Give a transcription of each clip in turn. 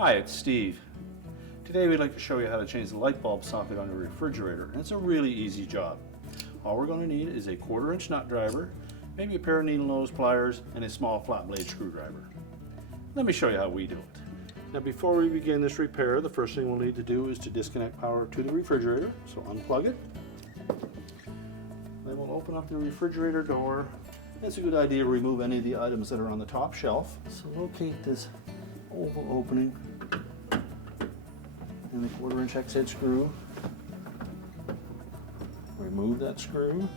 Hi, it's Steve. Today we'd like to show you how to change the light bulb socket on your refrigerator, and it's a really easy job. All we're going to need is a 1/4-inch nut driver, maybe a pair of needle nose pliers, and a small flat blade screwdriver. Let me show you how we do it. Now before we begin this repair, the first thing we'll need to do is to disconnect power to the refrigerator, so unplug it. Then we'll open up the refrigerator door. It's a good idea to remove any of the items that are on the top shelf. So locate this oval opening and the 1/4-inch hex head screw. Remove that screw.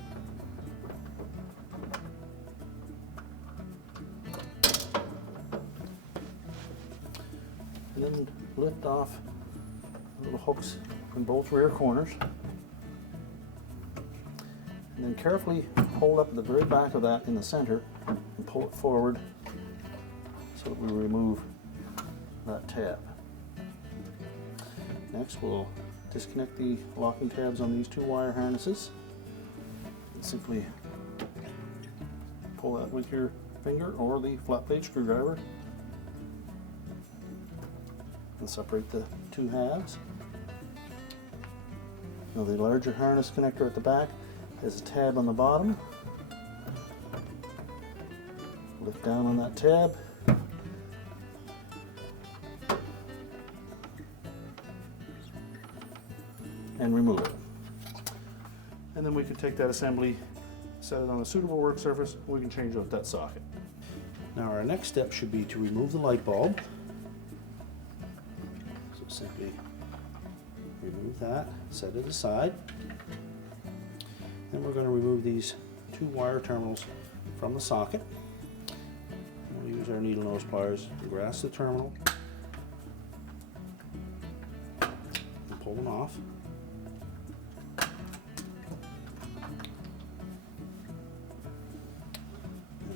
And then lift off the little hooks from both rear corners. And then carefully hold up the very back of that in the center and pull it forward so that we remove that tab. Next, we'll disconnect the locking tabs on these 2 wire harnesses and simply pull that with your finger or the flat blade screwdriver and separate the 2 halves. Now the larger harness connector at the back has a tab on the bottom. Lift down on that tab. And remove it. And then we can take that assembly, set it on a suitable work surface, we can change out that socket. Now our next step should be to remove the light bulb. So simply remove that, set it aside. Then we're going to remove these 2 wire terminals from the socket. We'll use our needle nose pliers to grasp the terminal and pull them off.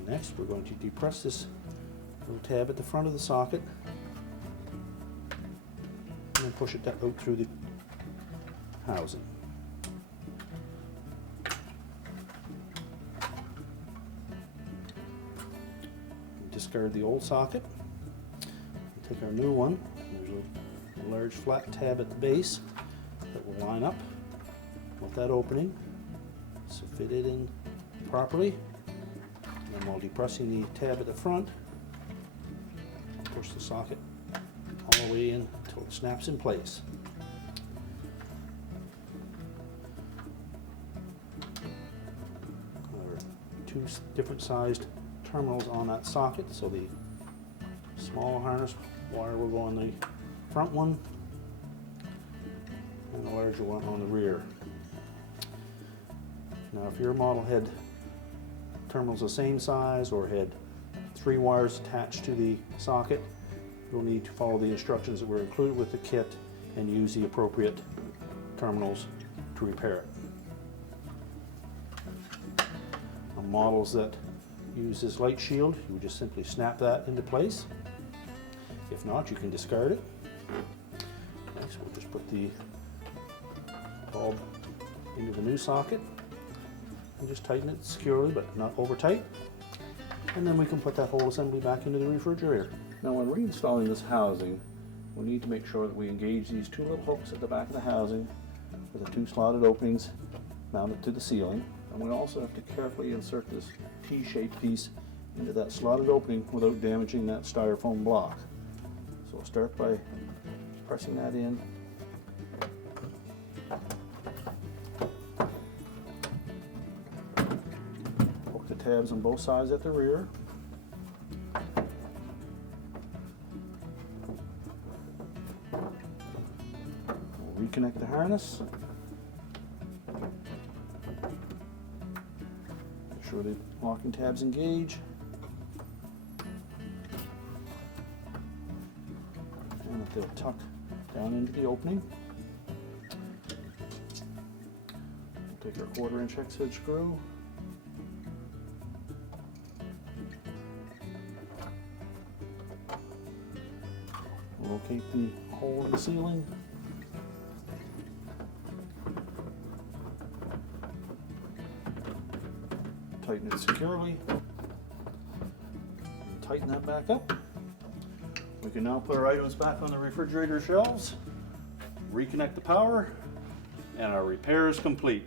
Next, we're going to depress this little tab at the front of the socket and then push it out through the housing. Discard the old socket. Take our new one. There's a large flat tab at the base that will line up with that opening, so fit it in properly. And while depressing the tab at the front, push the socket all the way in until it snaps in place. There are 2 different sized terminals on that socket, so the small harness wire will go on the front one and the larger one on the rear. Now if your model had terminals the same size or had 3 wires attached to the socket, you'll need to follow the instructions that were included with the kit and use the appropriate terminals to repair it. On models that use this light shield, you would just simply snap that into place. If not, you can discard it. Next, we'll just put the bulb into the new socket and just tighten it securely, but not over tight. And then we can put that whole assembly back into the refrigerator. Now when reinstalling this housing, we need to make sure that we engage these 2 little hooks at the back of the housing with the 2 slotted openings mounted to the ceiling. And we also have to carefully insert this T-shaped piece into that slotted opening without damaging that styrofoam block. So we'll start by pressing that in. Hook the tabs on both sides at the rear. We'll reconnect the harness. Make sure the locking tabs engage. And that they'll tuck down into the opening. We'll take our 1/4-inch hex head screw. Locate the hole in the ceiling. Tighten it securely. And tighten that back up. We can now put our items back on the refrigerator shelves, reconnect the power, and our repair is complete.